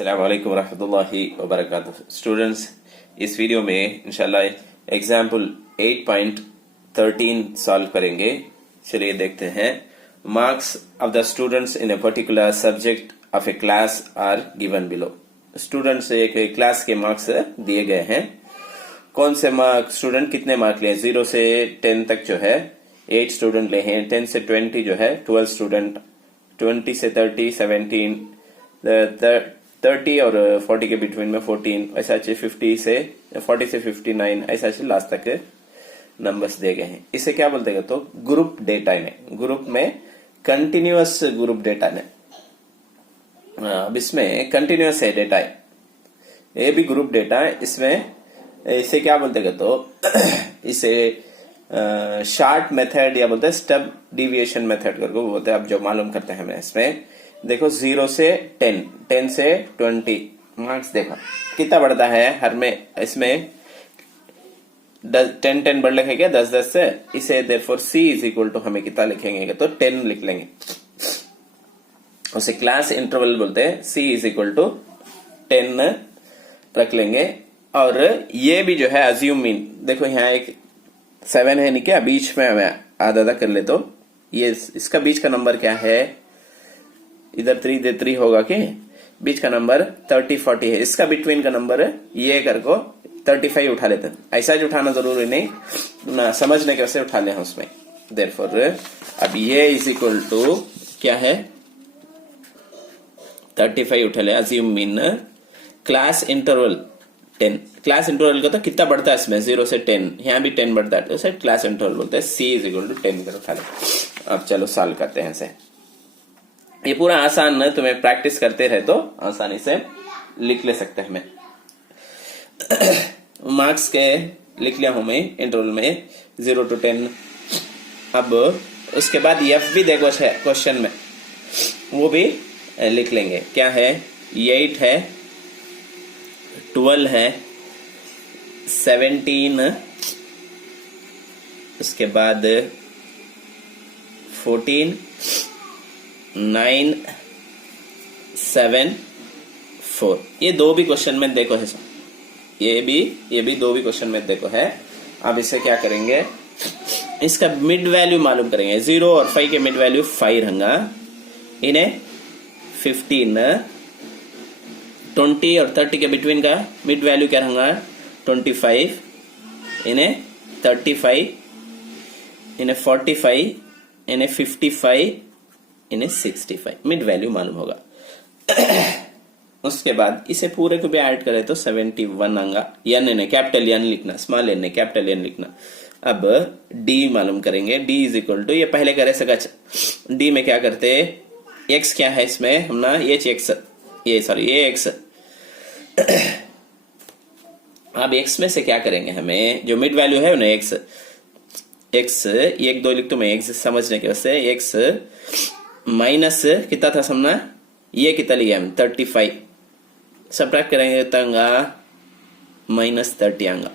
अस्सलाम वालेकुम रहमतुल्लाहि व बरकातुहू। स्टूडेंट्स, इस वीडियो में इंशाल्लाह एग्जाम्पल 8.13 सॉल्व करेंगे। चलिए देखते हैं। Marks of the students in a particular subject of a class are given below. Students एक क्लास के मार्क्स दिए गए हैं। कौन से मार्क्स स्टूडेंट कितने मार्क लिए? 0 से 10 तक जो है 8 स्टूडेंट ले हैं, 10 से 20 जो है 12 स्टूडेंट, 20 से 30 17, 30 और 40 के बिटवीन में 14, ऐसा 40 से 59, ऐसा लास्ट तक नंबर्स दिए गए हैं। इसे क्या बोलते हैं? तो ग्रुप डेटा में, ग्रुप में कंटिन्यूअस ग्रुप डेटा में। अब इसमें कंटिन्यूअस है डेटा है, ये भी ग्रुप डेटा है। इसमें इसे क्या बोलते हैं? तो इसे शार्ट मेथड या बोलते हैं स्टेप डिविएशन मेथड करके बोलते हैं। अब जो मालूम करते हैं हमें इसमें देखो 0 से 10, 10 से 20 मार्क्स देखो कितना बढ़ता है हर में। इसमें 10 बढ़ लिखेंगे 10 से। इसे therefore C is equal to हमें कितना लिखेंगे? तो 10 लिख लेंगे। उसे क्लास इंटरवल बोलते हैं। C इज इक्वल टू 10 रख लेंगे। और ये भी जो है अज्यूम मीन, देखो यहाँ एक 7 है नहीं क्या, बीच में हमें आधा आधा कर ले तो ये इसका बीच का नंबर क्या है? इधर 3 होगा कि बीच का नंबर 30 40 है। इसका बिटवीन का नंबर ये कर को 35 उठा लेते हैं। ऐसा ही उठाना जरूरी नहीं ना, समझने के वैसे उठा ले हैं उसमें। देयरफॉर अब ये इज इक्वल टू क्या है? 35 उठा ले। Assume mean class interval 10। Class interval का तो कितना बढ़ता है इसमें? 0 से 10, यहाँ भी 10 बढ़ता है तो इसे क्लास इंटरवल बोलते हैं। C इज इक्वल टू 10 कर उठा ले। अब चलो सॉल्व करते हैं इसे। ये पूरा आसान है, तुम्हें प्रैक्टिस करते रहे तो आसानी से लिख ले सकते हैं। हमें मार्क्स के लिख लिया हूं मैं इंटरवल में 0 to 10। अब उसके बाद F भी देखो क्वेश्चन में, वो भी लिख लेंगे। क्या है? 8 है, 12 है, 17, उसके बाद 14, 9, 7, 4। ये दो भी क्वेश्चन में देखो है। ये भी दो भी क्वेश्चन में देखो है। अब इसे क्या करेंगे? इसका मिड वैल्यू मालूम करेंगे। 0 और 5 के मिड वैल्यू 5 रहेगा। इन्हें 15, 20 और 30 के बिटवीन का मिड वैल्यू क्या रहेगा? 25, इन्हें 35, इन्हें 45, इन्हें 55, इन्हें 65 मिड वैल्यू मालूम होगा। उसके बाद इसे पूरे को भी ऐड करें तो 71 आएगा। एन ने कैपिटल एन लिखना, स्मॉल एन ने कैपिटल एन लिखना। अब D मालूम करेंगे। D इज इक्वल टू, ये पहले करे सका। D में क्या करते? X क्या है इसमें? हम ना ये X। अब X में से क्या करेंगे? हमें जो मिड वैल्यू है उन्हें X 1 2 लिख तो मैं X समझने के वास्ते X माइनस कितना था समझना? ये कितना लिया हम? 35 सब्ट्रैक्ट करेंगे तंगा -30 आएगा।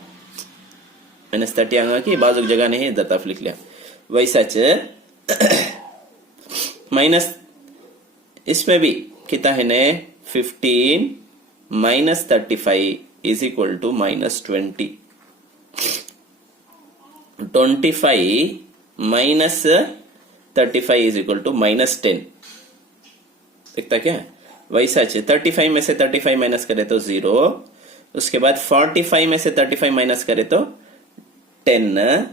-30 आएगा कि बाजू जगह नहीं इधर तरफ लिख लिया। वैसा माइनस इसमें भी कितना है ने? 15 -35 is equal to -20। 25 minus 35 is equal to -10। दिखता क्या? वैसा 35 में से 35 माइनस करे तो 0। उसके बाद 45 में से 35 माइनस करे तो 10।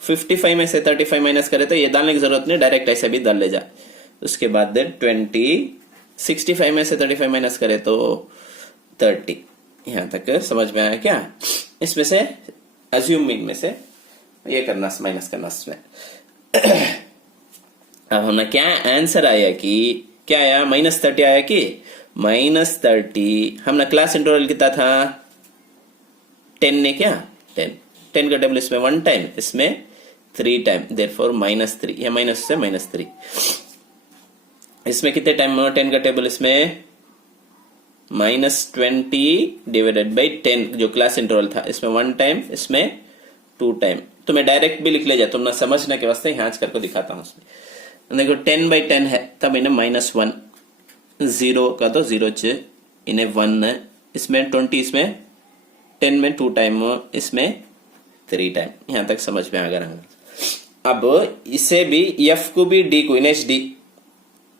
55 में से 35 माइनस करे तो ये डालने की जरूरत नहीं, डायरेक्ट ऐसे भी डाल ले जा। उसके बाद 20, 65 में से 35 माइनस करे तो 30। यहां तक समझ में आया क्या? इसमें से अज्यूम मीन में से ये करना, माइनस करना इसमें। अब हमने क्या आंसर आया कि क्या आया? -30 आया कि -30। हमने क्लास इंटरवल कितना था? 10 ने क्या? 10 का टेबल इसमें 1 टाइम, इसमें 3 टाइम। देयरफॉर -3, या माइनस से -3। इसमें कितने टाइम? 10 का टेबल इसमें -20 डिवाइडेड बाई 10 जो क्लास इंटरवल था, इसमें 1 टाइम, इसमें 2 टाइम। तो मैं डायरेक्ट भी लिख ले जा, तुम ना समझने के वास्ते यहाँ करके दिखाता हूँ। उसमें देखो 10/10 है, तब इन्हें -1, 0 का तो 0 च इन्हें 1 इसमें 20 इसमें 10 में 2 टाइम इसमें 3 टाइम। यहां तक समझ में आ गया। अब इसे भी एफ को भी डी को इनेश डी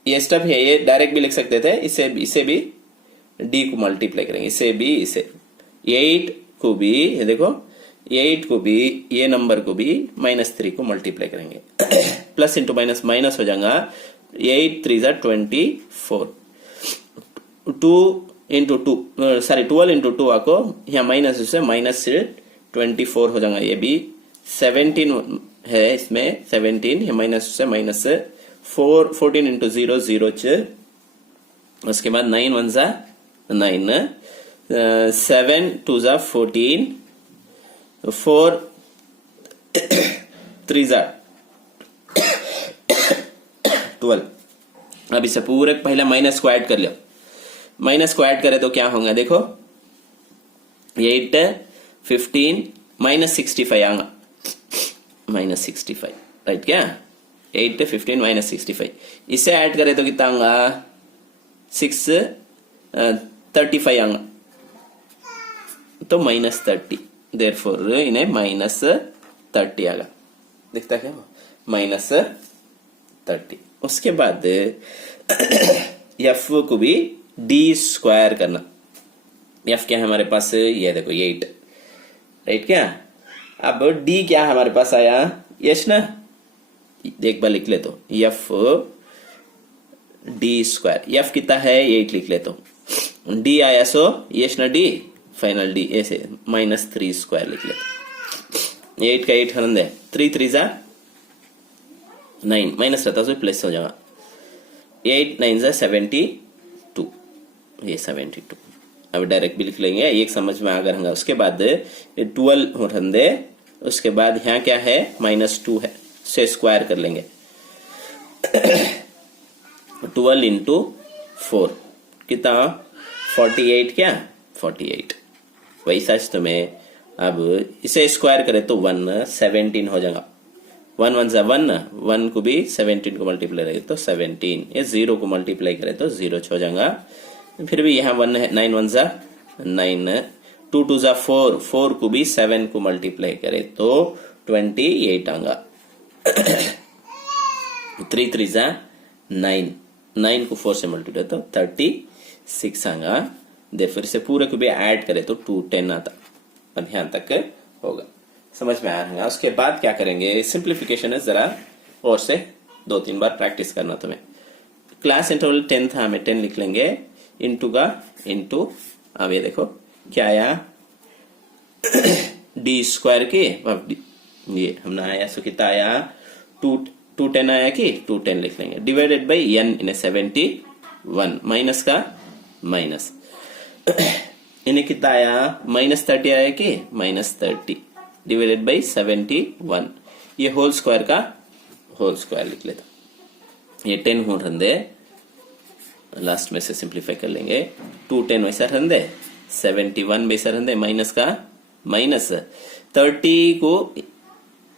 ये स्टेप है, ये डायरेक्ट भी लिख सकते थे। इसे भी डी को मल्टीप्लाई करेंगे, इसे भी इसे 8 को भी ये देखो 8 को भी ये नंबर को भी -3 को मल्टीप्लाई करेंगे। प्लस इंटू माइनस माइनस हो जाएगा। 8 3 जा 24 2 इंटू 2 सॉरी 12 इंटू 2 आको यहाँ माइनस से -24 हो जाएगा। ये भी 17 है इसमें 17 ये माइनस से -4 14 इंटू 0 0 उसके बाद 9 1 जा 9 7 2 जा 14 4 3 जा 12। अब इसे पूरे पहले माइनस को ऐड कर लिया। माइनस को ऐड करे तो क्या होगा देखो 8 15 -65 आएगा -65 राइट क्या 8 15 -65 इसे ऐड करे तो कितना आएगा 6 35 आएगा तो -30 देयरफॉर इन्हें -30 आएगा। दिखता क्या -30। उसके बाद एफ को भी डी स्क्वायर करना। एफ क्या है हमारे पास ये देखो 8 राइट क्या। अब डी क्या है हमारे पास आया यश ना, एक बार लिख ले तो एफ डी स्क्वायर। एफ कितना है 8 लिख ले तो डी आया सो यश ना डी फाइनल डी ऐसे -3 स्क्वायर लिख ले। 8 का 8 हरन दे 3 3 जा 9 माइनस रहता तो प्लस हो जाएगा। 8 9 जा 72 ये 72। अब डायरेक्ट भी लिख लेंगे एक समझ में आकर होगा। उसके बाद 12 हो रन दे उसके बाद यहाँ क्या है -2 है से स्क्वायर कर लेंगे। 12 इंटू 4 कितना 48 क्या 48 वैसा तुम्हें। अब इसे स्क्वायर करे तो 1 17 हो जाएगा। 1 1 जा 1 को भी 17 को मल्टीप्लाई करें तो 17 ये 0 को मल्टीप्लाई करे तो 0 हो जाएगा। फिर भी यहाँ 1 है 9 1 जा 9 2 2 जा 4 4 को भी 7 को मल्टीप्लाई करे तो 28 आएगा। 3 3 जा 9 9 को 4 से मल्टीप्लाई तो 36 आएगा। दे फिर से पूरे को भी ऐड करे तो 210 आता। अब यहाँ तक होगा समझ में आ रहा है। उसके बाद क्या करेंगे सिंप्लीफिकेशन है जरा और से 2-3 बार प्रैक्टिस करना तुम्हें। क्लास इंटरवल 10 था हमें 10 लिख लेंगे इंटू का इंटू। अब ये देखो क्या आया डी स्क्वायर के ये हमने आया सो कितना आया 210 आया कि 210 लिख लेंगे डिवाइडेड बाई एन इन्हें 71 माइनस का माइनस इन्हें कितना आया -30 आया कि -30 डिवाइडेड बाई 71 ये होल स्क्वायर का होल स्क्वायर लिख लेता। ये 10 हो रन दे लास्ट में से सिंप्लीफाई कर लेंगे 210 वैसा रन दे 71 वैसा रन दे माइनस का माइनस 30 को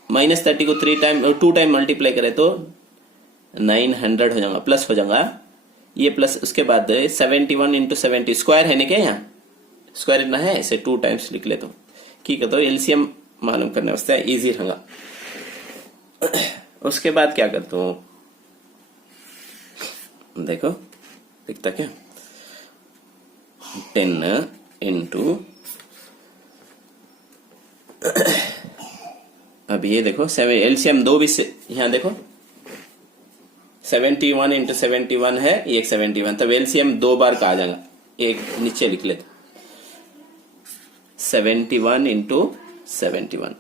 -30 को 2 टाइम मल्टीप्लाई करे तो 900 हो जाएगा प्लस हो जाएगा ये प्लस। उसके बाद 71 इंटू 70 स्क्वायर है ना क्या यहाँ स्क्वायर इतना है इसे 2 टाइम्स लिख ले तो ठीक है। तो एलसीएम मालूम करने वास्ते इजी रहेगा। उसके बाद क्या करता हूं देखो दिखता क्या 10 इंटू अब ये देखो 7 एलसीएम 2 भी यहां देखो 71 इंटू 71 है एक 71 तब एलसीएम 2 बार का आ जाएगा। एक नीचे लिख लेते 71 इंटू 71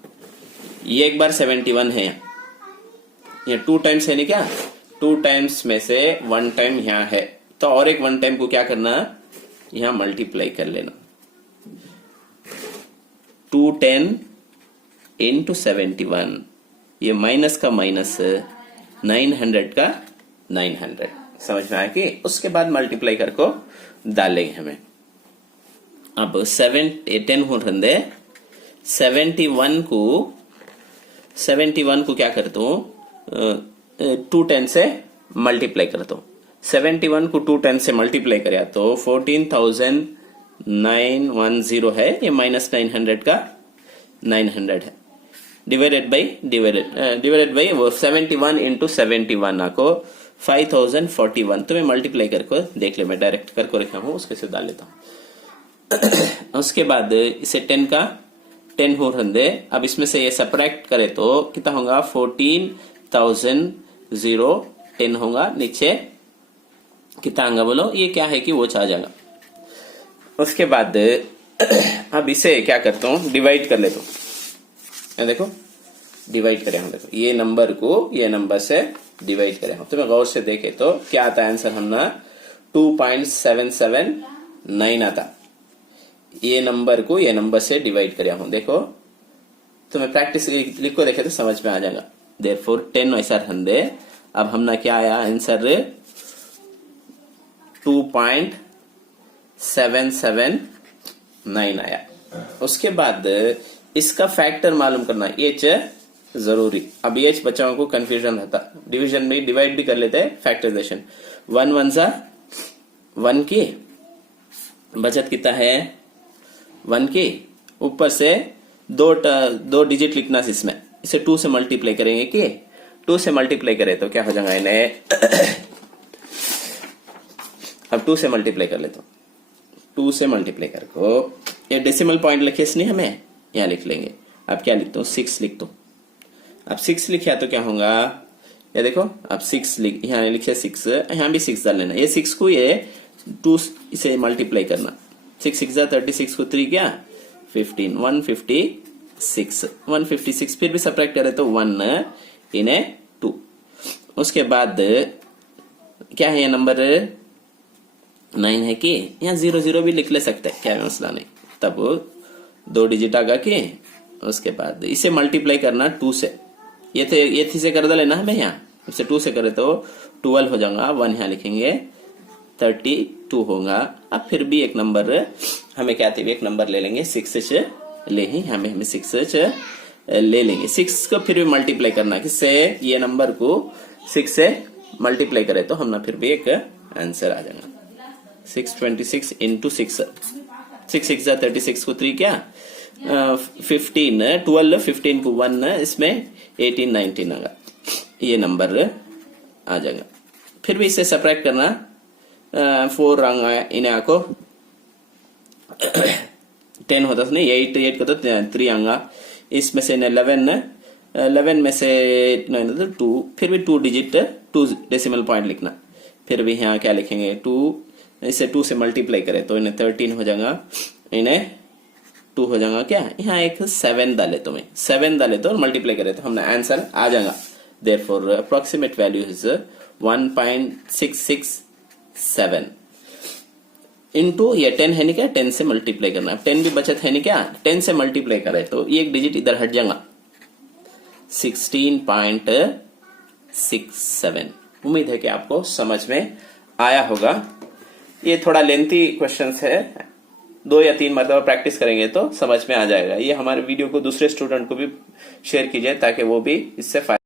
ये एक बार 71 है ये 2 टाइम्स है नहीं क्या 2 टाइम्स में से 1 टाइम यहाँ है तो और एक 1 टाइम को क्या करना यहाँ मल्टीप्लाई कर लेना 210 इंटू 71 ये माइनस का माइनस 900 का 900 समझ में आया कि। उसके बाद मल्टीप्लाई करको डालेंगे हमें। अब 10 हो रहे 71 को क्या करता हूँ 210 से मल्टीप्लाई करता हूँ 71 को 210 से मल्टीप्लाई करें तो 14,910 है, ये माइनस 900 का 900 है, डिवाइडेड बाई वो 71 इंटू 71 आपको 5041। तो मैं मल्टीप्लाई करके देख ले, मैं डायरेक्ट करके रखा हूँ, उसके से डाल लेता हूँ। उसके बाद इसे 10 का 10 हो रहे, अब इसमें से ये सब्ट्रैक्ट करे तो कितना होगा 14,010 होगा, नीचे कितना आएगा बोलो, ये क्या है कि वो आ जाएगा। उसके बाद अब इसे क्या करता हूँ, डिवाइड कर लेता हूँ। देखो डिवाइड करे हम, देखो ये नंबर को ये नंबर से डिवाइड करे हम, तो मैं गौर से देखे तो क्या आता है आंसर हमने 2.779 आता। ये नंबर को ये नंबर से डिवाइड करे हूं, देखो तो मैं प्रैक्टिस लिखो देखे तो समझ में आ जाएगा। देयरफॉर 10 ऐसा रंदे, अब हमने क्या आया आंसर 2.779 आया। उसके बाद इसका फैक्टर मालूम करना, एच जरूरी। अब एच बच्चों को कंफ्यूजन रहता, डिवीजन में डिवाइड भी कर लेते हैं, फैक्टराइजेशन 1 1 सा 1 की बचत कितना है 1 की, ऊपर से दो डिजिट लिखना इसमें, इसे 2 से मल्टीप्लाई करेंगे कि 2 से मल्टीप्लाई करें तो क्या हो जाएगा इन्हें अब 2 से मल्टीप्लाई कर लेता हूं, 2 से मल्टीप्लाई करको ये डेसिमल पॉइंट लिखे इसने हमें यहां लिख लेंगे। अब क्या लिखता हूं 6 लिखता हूं। अब 6 लिखा तो क्या होगा, ये देखो अब 6 यहाँ लिखे 6, यहाँ भी 6 डाल लेना, ये 6 को ये 2 इसे मल्टीप्लाई करना, 6 6 36 को 3 क्या 15 156 फिर भी सब्ट्रैक्ट करे तो 1 इन्हें 2। उसके बाद क्या है ये नंबर 9 है कि यहाँ 0 0 भी लिख ले सकते हैं, क्या मसला नहीं, तब 2 डिजिट आगा कि उसके बाद इसे मल्टीप्लाई करना 2 से, ये थी से कर लेना हमें, यहाँ इसे 2 से करे तो 12 हो जाएगा, 1 यहाँ लिखेंगे 32 होगा। अब फिर भी एक नंबर हमें क्या थी, एक नंबर ले लेंगे 6 ले ही हमें 6 ले लेंगे। 6 को फिर भी मल्टीप्लाई करना, किससे ये नंबर को 6 से मल्टीप्लाई करे तो हमने फिर भी एक आंसर आ जाएगा 626 इंटू 6 6 6 36 को 3 क्या 15 12 15 को 1 इसमें 18 19 आएगा, ये नंबर आ जाएगा। फिर भी इसे सब्ट्रैक्ट करना 4 रंग इन्हें आको 10 होता नहीं, 8 को तो 3 आएगा, इसमें से 11 में से 2, फिर भी 2 डिजिट 2 डेसिमल पॉइंट लिखना, फिर भी यहाँ क्या लिखेंगे 2, इसे 2 से मल्टीप्लाई करें तो इन्हें 13 हो जाएगा, इन्हें 2 हो जाएगा, क्या यहाँ एक 7 डाले तो मैं 7 डाले तो मल्टीप्लाई करें तो हमने आंसर आ जाएगा। Therefore approximate value is 1.667 into ये 10 है नहीं क्या, 10 से मल्टीप्लाई करना, 10 भी बचत है नहीं क्या, 10 से मल्टीप्लाई करे तो ये एक डिजिट इधर हट जाएगा 16.67। उम्मीद है कि आपको समझ में आया होगा। ये थोड़ा लेंथी क्वेश्चंस है, 2 या 3 मरतबा प्रैक्टिस करेंगे तो समझ में आ जाएगा। ये हमारे वीडियो को दूसरे स्टूडेंट को भी शेयर कीजिए ताकि वो भी इससे